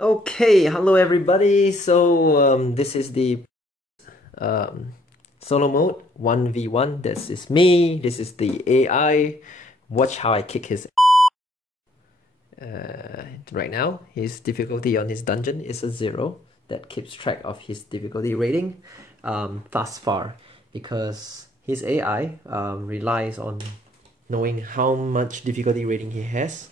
Okay, hello everybody. This is the solo mode 1v1. This is me. This is the AI. Watch how I kick his right now. His difficulty on his dungeon is a 0. That keeps track of his difficulty rating thus far, because his AI relies on knowing how much difficulty rating he has.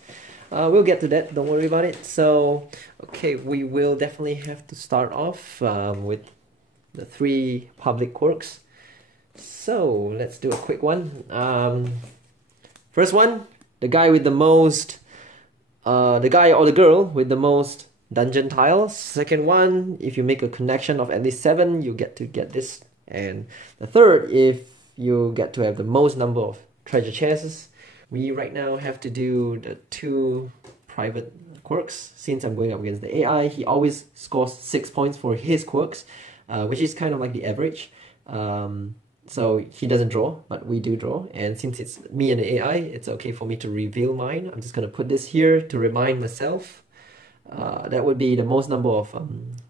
We'll get to that, don't worry about it. So, okay, we will definitely have to start off with the 3 public quirks. So, let's do a quick one. First one, the guy with the most, the guy or the girl with the most dungeon tiles. Second one, if you make a connection of at least 7, you get to get this. And the third, if you get to have the most number of treasure chests. We right now have to do the 2 private quirks. Since I'm going up against the AI, he always scores 6 points for his quirks, which is kind of like the average. So he doesn't draw, but we do draw. And since it's me and the AI, it's okay for me to reveal mine. I'm just going to put this here to remind myself. That would be the most number of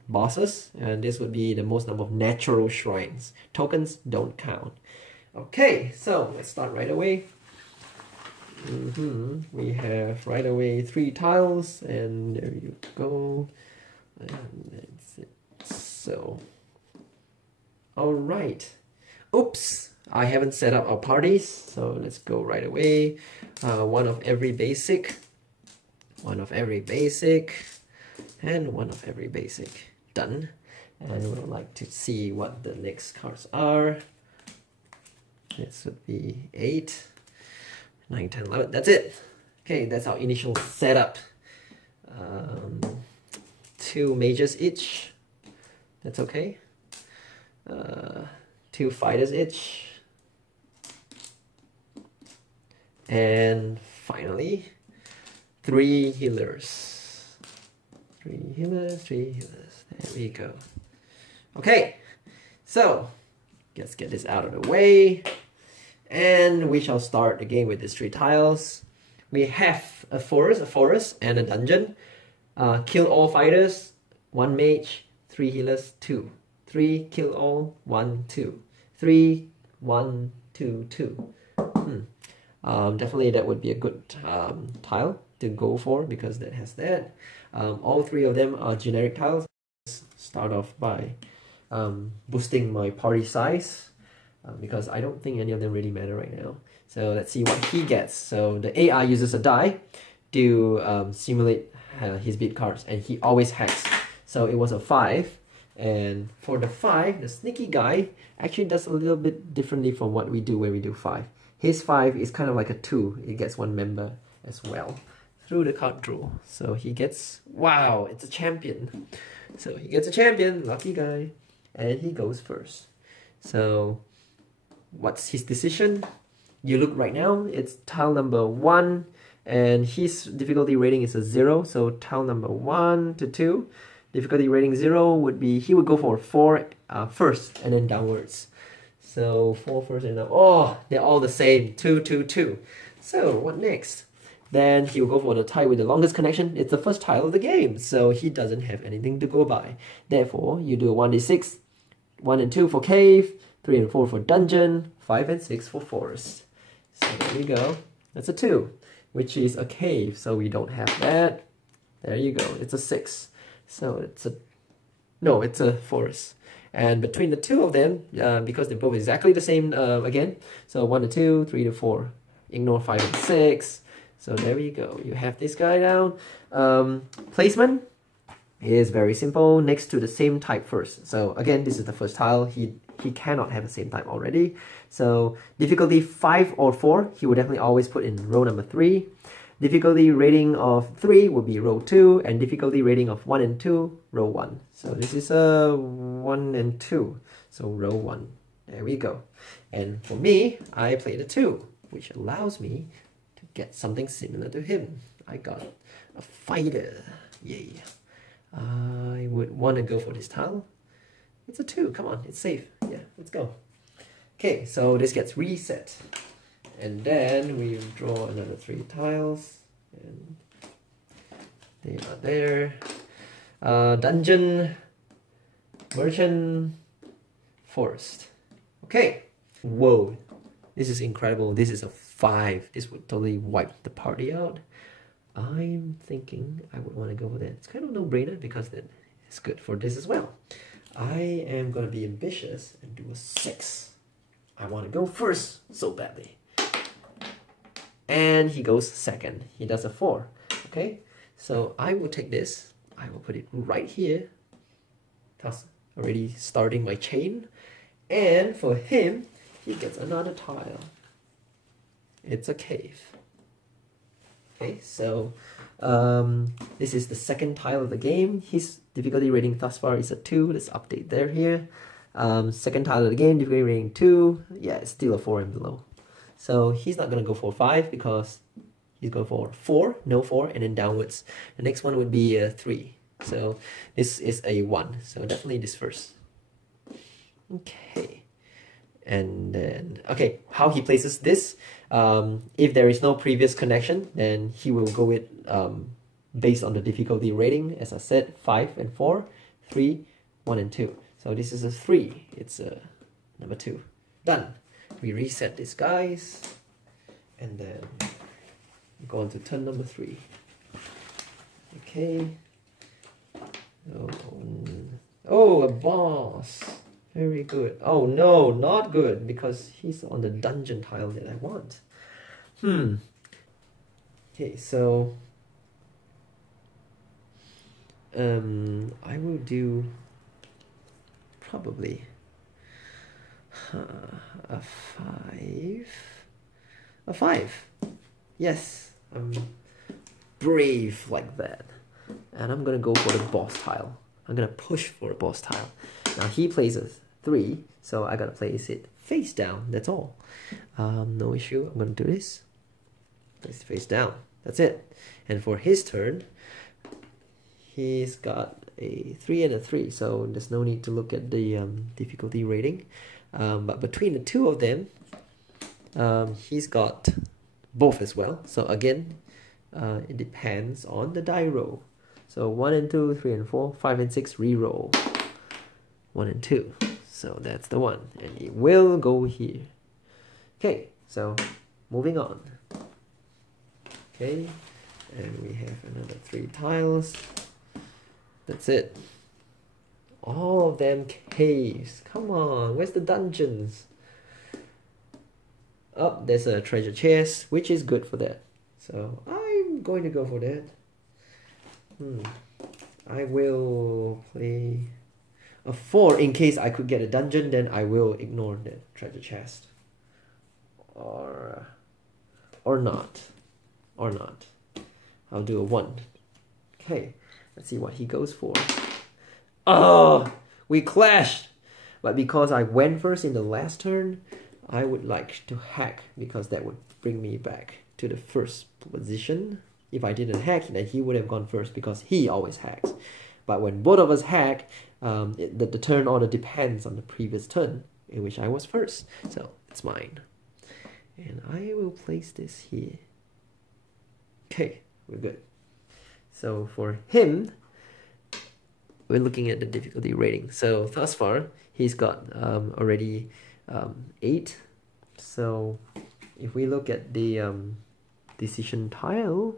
bosses, and this would be the most number of natural shrines. Tokens don't count. Okay, so let's start right away. We have right away 3 tiles, and there you go. And that's it. So, all right. Oops, I haven't set up our parties, so let's go right away. One of every basic, one of every basic, and one of every basic. Done. And we'd like to see what the next cards are. This would be 8. 9, 10, 11, that's it. Okay, that's our initial setup. 2 mages each, that's okay. 2 fighters each. And finally, 3 healers. 3 healers, 3 healers, there we go. Okay, so let's get this out of the way. And we shall start the game with these 3 tiles. We have a forest, and a dungeon. Kill all fighters, 1 mage, 3 healers, 2. 3, kill all, 1, 2. 3, 1, 2, 2. Definitely that would be a good tile to go for, because that has that. All 3 of them are generic tiles. Start off by boosting my party size. Because I don't think any of them really matter right now. So let's see what he gets. So the AI uses a die to simulate his beat cards, and he always hacks. So it was a 5, and for the 5, the sneaky guy actually does a little bit differently from what we do when we do 5. His 5 is kind of like a 2. It gets 1 member as well through the card draw. So he gets, wow, it's a champion. So he gets a champion, lucky guy, and he goes first. So what's his decision? You look right now, it's tile number 1, and his difficulty rating is a 0. So tile number 1 to 2, difficulty rating 0 would be, he would go for 4 first, and then downwards. So 4 first and down. Oh, they're all the same, 2, 2, 2. So what next? Then he'll go for the tile with the longest connection. It's the first tile of the game, so he doesn't have anything to go by. Therefore, you do a 1d6, 1 and 2 for cave, 3 and 4 for dungeon, 5 and 6 for forest. So there you go. That's a 2, which is a cave, so we don't have that. There you go. It's a 6. So it's a, no, it's a forest. And between the 2 of them, because they're both exactly the same again, so 1 to 2, 3 to 4. Ignore 5 and 6. So there you go. You have this guy down. Placement is very simple, next to the same type first. So again, this is the first tile. He cannot have the same type already. So difficulty 5 or 4, he would definitely always put in row number 3. Difficulty rating of 3 will be row 2, and difficulty rating of 1 and 2, row 1. So this is 1 and 2, so row 1. There we go. And for me, I played a 2, which allows me to get something similar to him. I got a fighter, yay. I would want to go for this tile. It's a 2, come on, it's safe. Yeah, let's go. Okay, so this gets reset. And then we draw another 3 tiles. And they are there. Dungeon Merchant Forest. Okay. Whoa. This is incredible. This is a 5. This would totally wipe the party out. I'm thinking I would want to go with that. It's kind of no-brainer because then it's good for this as well. I am going to be ambitious and do a 6. I want to go first so badly. And he goes second. He does a 4. Okay, so I will take this. I will put it right here. Thus, already starting my chain. And for him, he gets another tile. It's a cave. Okay, so this is the second tile of the game. His difficulty rating thus far is a 2. Let's update there here. Second tile of the game, difficulty rating 2. Yeah, it's still a 4 and below. So he's not gonna go for 5 because he's going for 4, no 4, and then downwards. The next one would be a 3. So this is a 1. So definitely this first. Okay. And then, okay, how he places this. If there is no previous connection, then he will go with, based on the difficulty rating, as I said, 5 and 4, 3, 1 and 2. So this is a 3. It's a number 2. Done. We reset this, guys. And then go on to turn number 3. Okay. Oh, a boss. Very good. Oh no, not good, because he's on the dungeon tile that I want. Okay, so I will do probably a 5. A 5. Yes, I'm brave like that. And I'm gonna go for the boss tile. I'm gonna push for a boss tile. Now he places 3, so I gotta place it face down. That's all. No issue. I'm gonna do this. Place it face down. That's it. And for his turn, he's got a 3 and a 3, so there's no need to look at the difficulty rating. But between the two of them, he's got both as well. So again, it depends on the die roll. So 1 and 2, 3 and 4, 5 and 6, re-roll. 1 and 2. So that's the one. And it will go here. Okay, so moving on. Okay, and we have another 3 tiles. That's it. All of them caves. Come on, where's the dungeons? Oh, there's a treasure chest, which is good for that. So I'm going to go for that. I will play a 4 in case I could get a dungeon, then I will ignore the treasure chest. Or not. Or not. I'll do a 1. Okay, let's see what he goes for. Oh, we clashed! But because I went first in the last turn, I would like to hack, because that would bring me back to the first position. If I didn't hack, then he would have gone first because he always hacks. But when both of us hack, the turn order depends on the previous turn in which I was first. So it's mine. And I will place this here. Okay, we're good. So for him, we're looking at the difficulty rating. So thus far, he's got already 8. So if we look at the decision tile,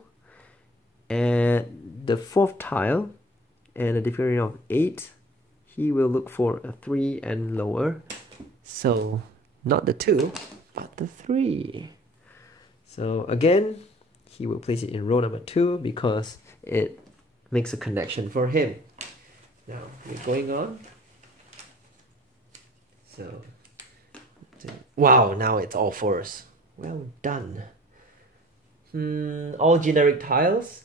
and the 4th tile, and a difficulty of 8, he will look for a 3 and lower. So not the 2, but the 3. So again, he will place it in row number 2 because it makes a connection for him. Now we're going on. So wow, now it's all 4s. Well done. All generic tiles.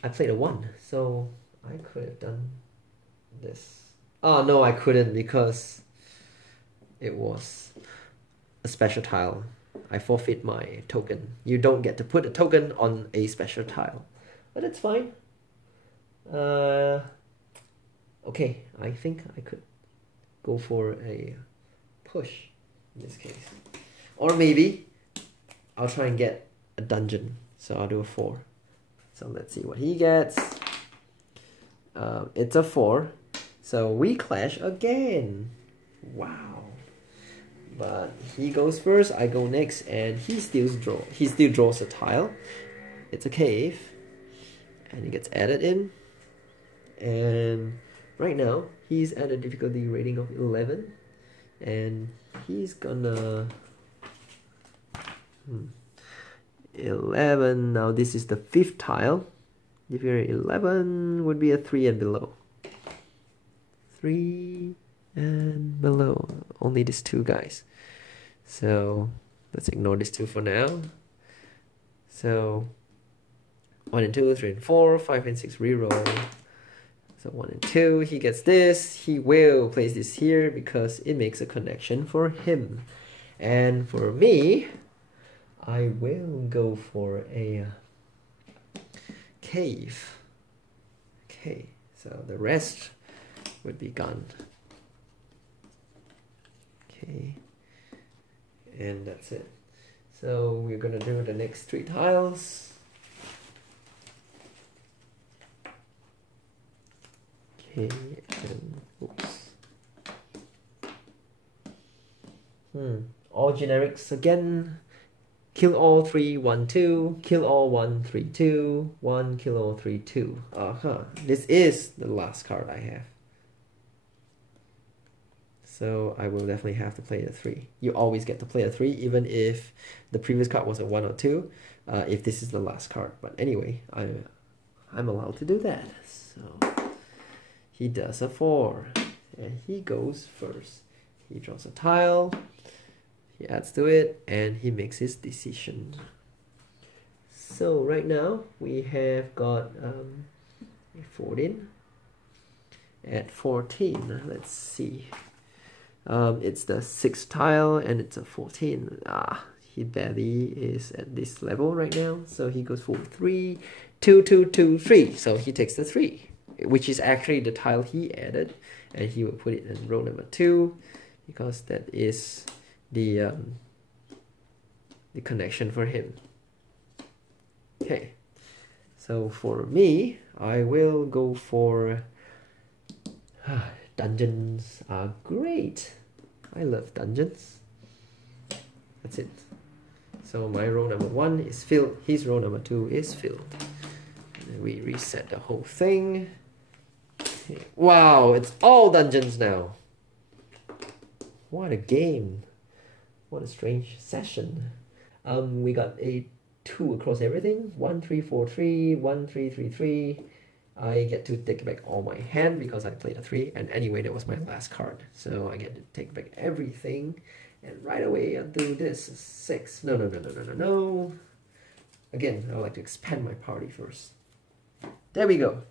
I played a 1, so I could have done this. Oh no, I couldn't because it was a special tile. I forfeit my token. You don't get to put a token on a special tile, but it's fine. Okay, I think I could go for a push in this case, or maybe I'll try and get a dungeon. So I'll do a 4. So let's see what he gets. It's a 4. So we clash again. Wow. But he goes first, I go next, and he still draws a tile. It's a cave. And it gets added in. And right now, he's at a difficulty rating of 11. And he's gonna... 11, now this is the 5th tile. If you're 11, would be a 3 and below. 3 and below. Only these 2 guys. So let's ignore these 2 for now. So 1 and 2, 3 and 4, 5 and 6 reroll. So 1 and 2, he gets this. He will place this here because it makes a connection for him. And for me, I will go for a cave. Okay, so the rest would be gone. Okay, and that's it. So we're gonna do the next 3 tiles. Okay, and oops. All generics again. Kill all 3, 1, 2. Kill all 1, 3, 2. 1, kill all 3, 2. This is the last card I have. So I will definitely have to play a 3. You always get to play a 3, even if the previous card was a 1 or 2, if this is the last card. But anyway, I'm allowed to do that. So he does a 4, and he goes first. He draws a tile. He adds to it, and he makes his decision. So right now, we have got 14. At 14, let's see. It's the 6th tile, and it's a 14. He barely is at this level right now. So he goes for 3, 2, 2, 2, 3. So he takes the 3, which is actually the tile he added. And he will put it in row number 2, because that is the connection for him. Okay, so for me, I will go for dungeons are great. I love dungeons. That's it. So my row number 1 is filled. His row number 2 is filled. And then we reset the whole thing. Okay. Wow, it's all dungeons now. What a game. What a strange session. We got a 2 across everything. 1, 3, 4, 3, 1, 3, 3, 3. I get to take back all my hand because I played a 3. And anyway, that was my last card. So I get to take back everything. And right away I'll do this. 6. No. Again, I would like to expand my party first. There we go.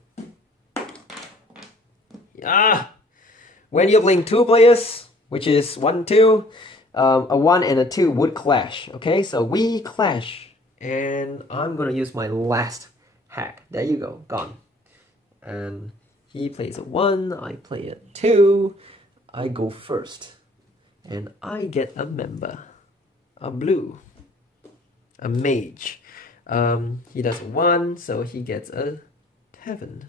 When you're playing 2 players, which is 1, 2, a 1 and a 2 would clash. Okay, so we clash, and I'm gonna use my last hack. There you go, gone. And he plays a 1, I play a 2, I go first, and I get a member, a blue, a mage. He does a 1, so he gets a 7.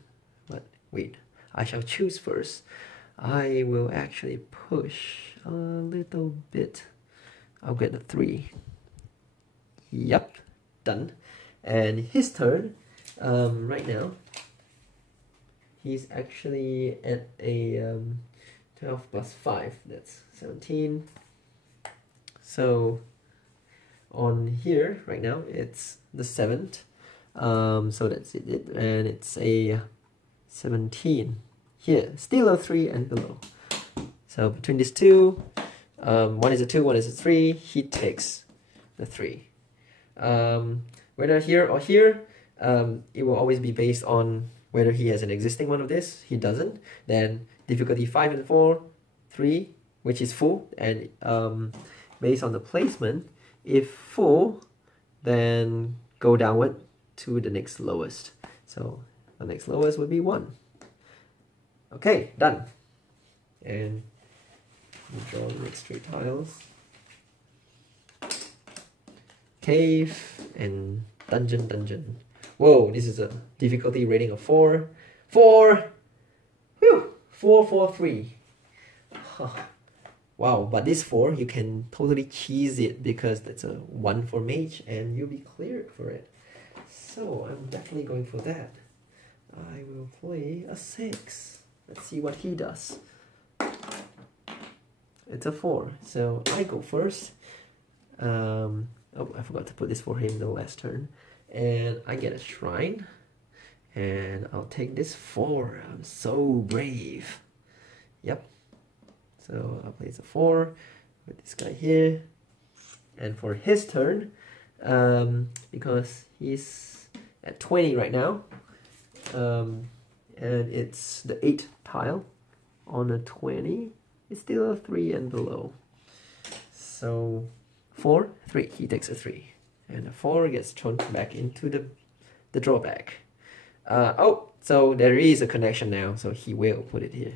But wait, I shall choose first. I will actually push a little bit. I'll get a 3. Yep, done. And his turn, right now, he's actually at a 12 plus 5, that's 17. So on here, right now, it's the 7th. So that's it, and it's a 17. Here, still a 3 and below. So between these 2, 1 is a 2, 1 is a 3, he takes the 3. Whether here or here, it will always be based on whether he has an existing one of this. He doesn't. Then difficulty 5 and 4, 3, which is full. And based on the placement, if full, then go downward to the next lowest. So the next lowest would be 1. Okay, done. And we draw the next 3 tiles. Cave and dungeon. Whoa, this is a difficulty rating of 4. 4! Whew! 4, 4, 3. Huh. Wow, but this 4, you can totally cheese it because that's a 1 for mage and you'll be cleared for it. So I'm definitely going for that. I will play a 6. Let's see what he does. It's a 4, so I go first. Oh, I forgot to put this for him the last turn. And I get a shrine. And I'll take this 4. I'm so brave. Yep. So I'll place a 4 with this guy here. And for his turn, because he's at 20 right now, and it's the 8th tile on a 20, it's still a 3 and below. So 4, 3, he takes a 3. And the 4 gets thrown back into the drawback. Oh, so there is a connection now, so he will put it here.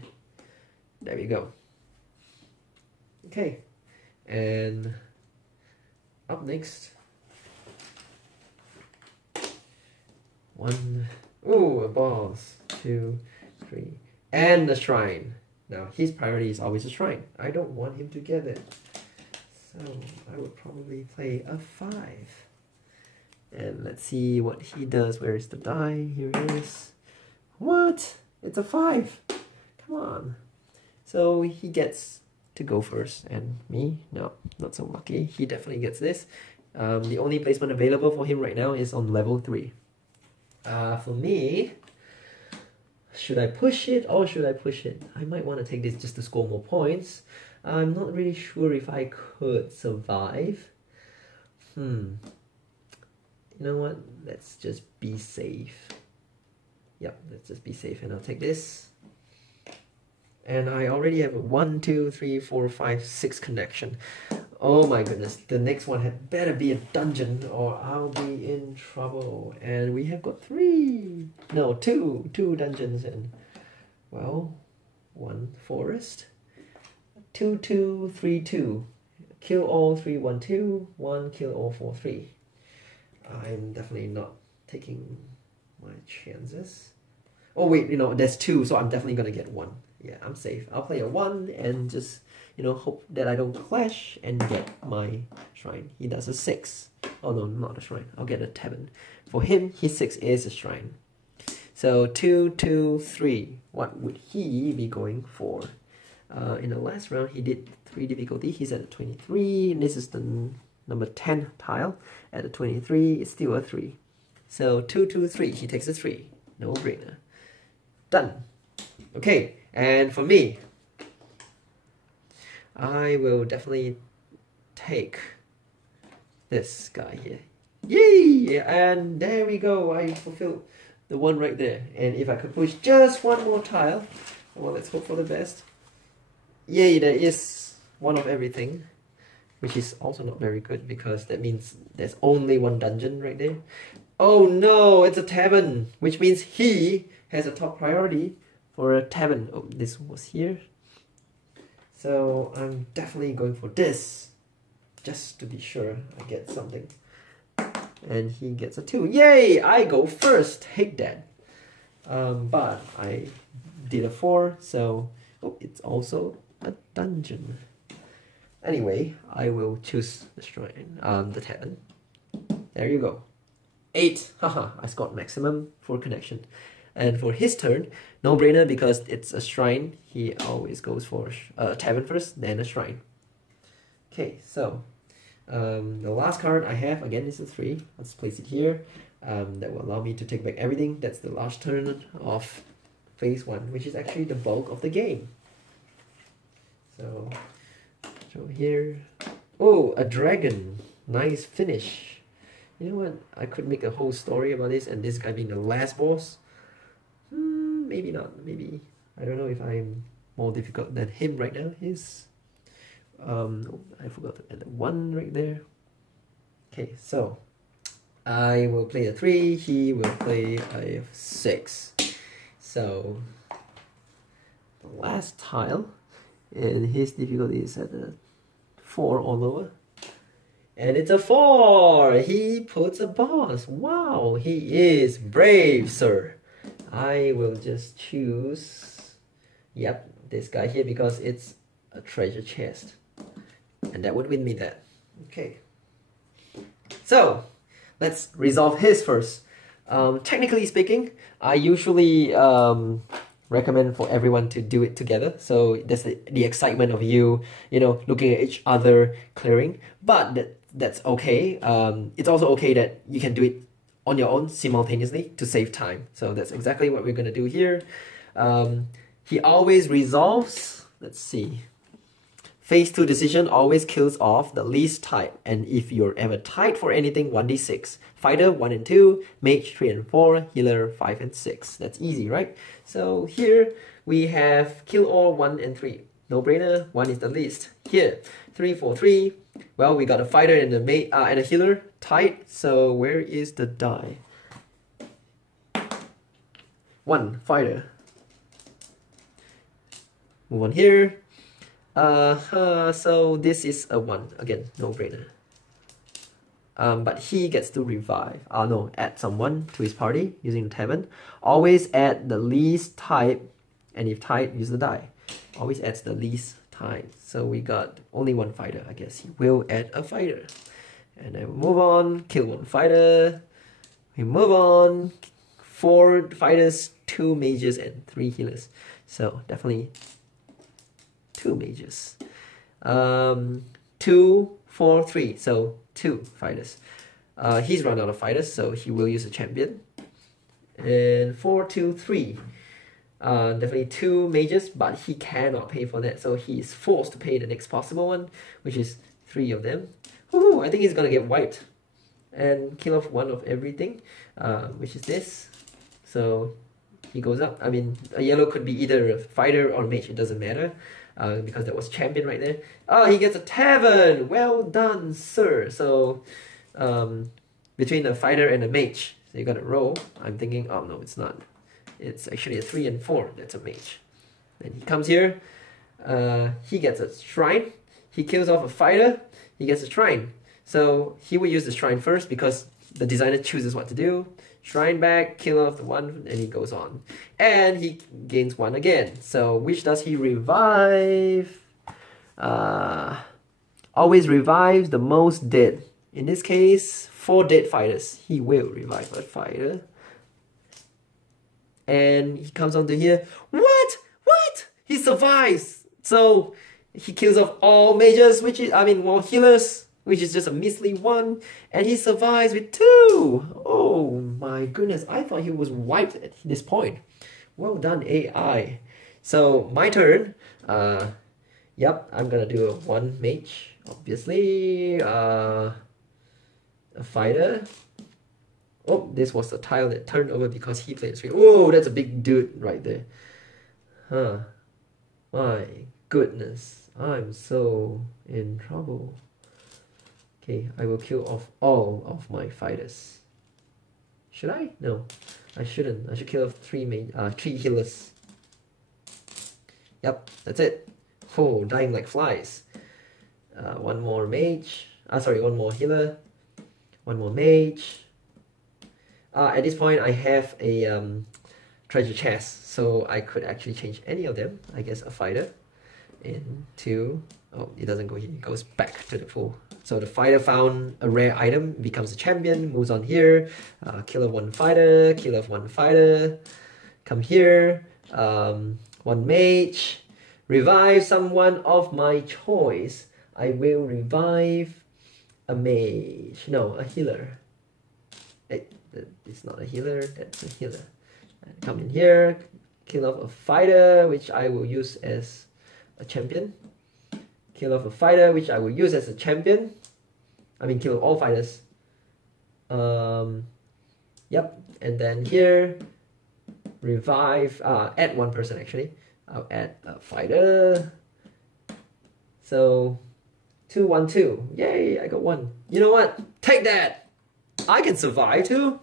There we go. Okay, and up next, 1, ooh, a boss, 2, 3, and a shrine. Now his priority is always a shrine. I don't want him to get it, so I would probably play a 5. And let's see what he does. Where is the die? Here it is. What? It's a 5. Come on. So he gets to go first, and me, no, not so lucky. He definitely gets this. The only placement available for him right now is on level 3. For me, should I push it or should I push it? I might want to take this just to score more points. I'm not really sure if I could survive. You know what? Let's just be safe. Yep, let's just be safe, and I'll take this. And I already have a 1, 2, 3, 4, 5, 6 connection. Oh my goodness, the next one had better be a dungeon or I'll be in trouble. And we have got 2 dungeons, and well, 1 forest. 2, 2, 3, 2. Kill all 3, 1, 2. 1, kill all 4, 3. I'm definitely not taking my chances. Oh wait, you know, there's 2, so I'm definitely gonna get 1. Yeah, I'm safe. I'll play a 1 and just, you know, hope that I don't clash and get my shrine. He does a 6. Oh no, not a shrine. I'll get a tavern. For him, his 6 is a shrine. So 2, 2, 3. What would he be going for? In the last round, he did 3 difficulty. He's at a 23. And this is the number 10 tile. At a 23, it's still a 3. So 2, 2, 3. He takes a 3. No brainer. Done. Okay, and for me, I will definitely take this guy here. Yay! And there we go. I fulfilled the 1 right there. And if I could push just 1 more tile, well, let's hope for the best. Yay, there is 1 of everything, which is also not very good because that means there's only 1 dungeon right there. Oh no, it's a tavern, which means he has a top priority for a tavern. Oh, this was here. So I'm definitely going for this, just to be sure I get something. And he gets a 2. Yay! I go first. Take that. But I did a 4, so oh, it's also a dungeon. Anyway, I will choose the shrine, the tavern. There you go. 8. Haha, I scored maximum for connection. And for his turn, no brainer because it's a shrine. He always goes for a tavern first, then a shrine. Okay, so the last card I have again is a 3. Let's place it here. That will allow me to take back everything. That's the last turn of phase 1, which is actually the bulk of the game. So show here. Oh, a dragon. Nice finish. You know what? I could make a whole story about this and this guy being the last boss. Maybe not. Maybe. I don't know if I'm more difficult than him right now. He's... I forgot to add the 1 right there. Okay, so I will play a 3. He will play a 6. So the last tile, and his difficulty is at a 4 or lower. And it's a 4. He puts a boss. Wow, he is brave, sir. I will just choose, yep, this guy here because it's a treasure chest. And that would win me that. Okay. So, let's resolve his first. Technically speaking, I usually recommend for everyone to do it together. So that's the excitement of you know, looking at each other clearing. But that's okay. It's also okay that you can do it on your own simultaneously to save time. So that's exactly what we're gonna do here. He always resolves, let's see. Phase 2 decision always kills off the least type, and if you're ever tied for anything, 1d6. Fighter 1 and 2, mage 3 and 4, healer 5 and 6. That's easy, right? So here we have kill all 1 and 3. No brainer, 1 is the least. Here, 3, 4, 3. Well, we got a fighter and a healer tied, so where is the die? 1, fighter. Move on here. So this is a 1, again, no brainer. But he gets to revive. No, add someone to his party using the tavern. Always add the least type, and if tied, use the die. Always adds the least type. So we got only 1 fighter, I guess he will add a fighter. And then we move on, kill 1 fighter. We move on, 4 fighters, 2 mages, and 3 healers. So definitely 2 mages. 2, 4, 3. So 2 fighters. He's run out of fighters, so he will use a champion. And 4, 2, 3. Definitely 2 mages, but he cannot pay for that, so he is forced to pay the next possible one, which is 3 of them. Woohoo! I think he's gonna get wiped and kill off 1 of everything, which is this. So he goes up. I mean, a yellow could be either a fighter or a mage, it doesn't matter. Because that was champion right there. Oh, he gets a tavern! Well done, sir! So, between a fighter and a mage, so you gotta roll. I'm thinking, oh no, it's not. It's actually a 3 and 4, that's a mage. Then he comes here, he gets a shrine. He kills off a fighter, he gets a shrine. So, he will use the shrine first because the designer chooses what to do. Shrine back, kill off the 1, and he goes on. And he gains 1 again. So, which does he revive? Always revives the most dead. In this case, 4 dead fighters. He will revive a fighter. And he comes onto here. What? What? He survives! So, he kills off all mages, which is, healers, which is just a measly 1, and he survives with 2. Oh my goodness, I thought he was wiped at this point. Well done, AI. So my turn. Yep, I'm gonna do a 1 mage, obviously. A fighter. Oh, this was a tile that turned over because he played screen. Whoa, that's a big dude right there. Huh. My goodness, I'm so in trouble. Okay, I will kill off all of my fighters. Should I? No, I shouldn't. I should kill off 3 healers. Yep, that's it. Oh, dying like flies. 1 more mage. 1 more healer. 1 more mage. At this point, I have a treasure chest, so I could actually change any of them. I guess a fighter into... Oh, it doesn't go here. It goes back to the pool. So the fighter found a rare item, becomes a champion, moves on here. Kill off 1 fighter, kill off 1 fighter. Come here. 1 mage. Revive someone of my choice. I will revive a mage. No, a healer. It's not a healer, that's a healer. Come in here. Kill off a fighter, which I will use as a champion. Kill off a fighter, which I will use as a champion. Kill all fighters. Yep, and then here, revive, add 1 person actually. I'll add a fighter. So, 2, 1, 2. Yay, I got 1. You know what? Take that! I can survive too.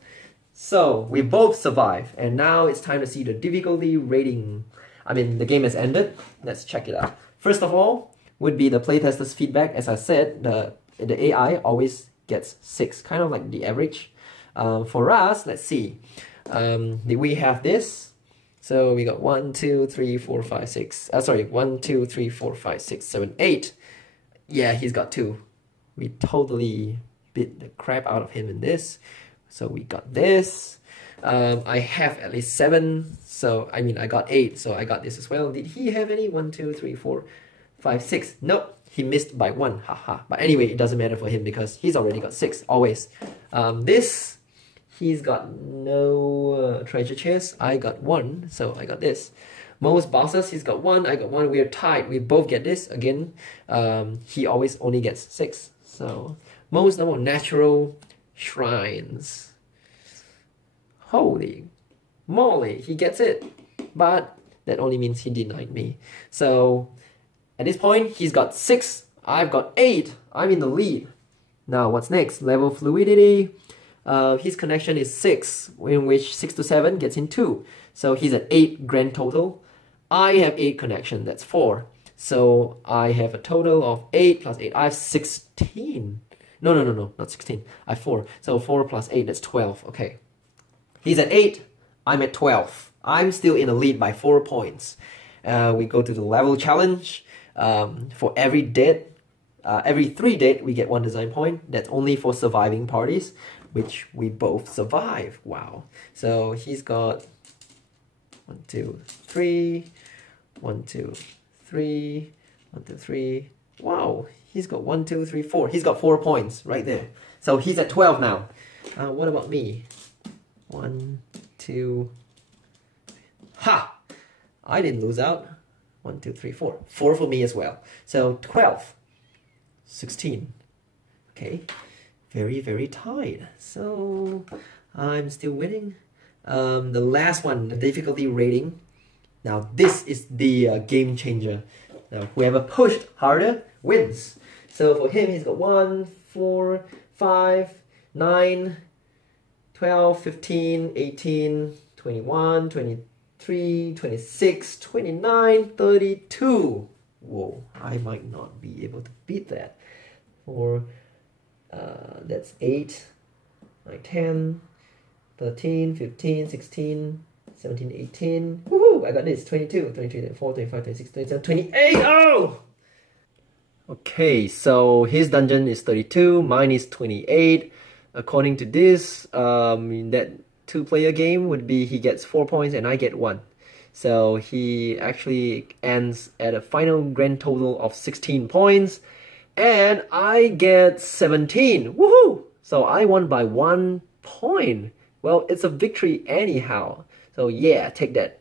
So, we both survive. And now it's time to see the difficulty rating. The game has ended. Let's check it out. First of all, would be the playtester's feedback. As I said, the the AI always gets 6, kind of like the average. For us, let's see. Did we have this? So we got 1, 2, 3, 4, 5, 6. Sorry, 1, 2, 3, 4, 5, 6, 7, 8. Yeah, he's got 2. We totally beat the crap out of him in this. So we got this. I have at least 7. So I mean, I got 8. So I got this as well. Did he have any? 1, 2, 3, 4, 5, 6. Nope. He missed by 1. Haha. But anyway, it doesn't matter for him because he's already got 6 always. This. He's got no treasure chest. I got 1, so I got this. Most bosses, he's got 1, I got 1. We are tied. We both get this again. He always only gets 6. So most number of natural shrines. Holy moly, he gets it. But that only means he denied me. So at this point, he's got 6. I've got 8. I'm in the lead. Now what's next? Level fluidity. His connection is 6, in which 6 to 7 gets in 2. So he's at 8 grand total. I have 8 connection, that's 4. So I have a total of 8 plus 8. I have 16. No, not 16. I have 4. So 4 plus 8, that's 12. Okay. He's at 8. I'm at 12. I'm still in the lead by 4 points. We go to the level challenge. For every death, every 3 death, we get 1 design point. That's only for surviving parties, which we both survive. Wow. So he's got 1, 2, 3, 1, 2, 3, 1, 2, 3. Wow, he's got 1, 2, 3, 4. He's got 4 points right there. So he's at 12 now. What about me? 1, 2. Ha! I didn't lose out. 1, 2, 3, 4. 4 for me as well. So 12, 16. Okay. Very, very tight. So I'm still winning. The last one, the difficulty rating. Now this is the game changer. Now whoever pushed harder wins. So for him, he's got 1, 4, 5, 9, 12, 15, 18, 21, 23, 26, 29, 32. Whoa, I might not be able to beat that. For that's 8, 9, 10, 13, 15, 16, 17, 18. Woohoo! I got this. 22, 23, 24, 25, 26, 27, 28. Oh! Okay, so his dungeon is 32, mine is 28. According to this, that 2-player game would be he gets 4 points and I get 1. So he actually ends at a final grand total of 16 points. And I get 17. Woohoo! So I won by 1 point. Well, it's a victory anyhow. So yeah, take that.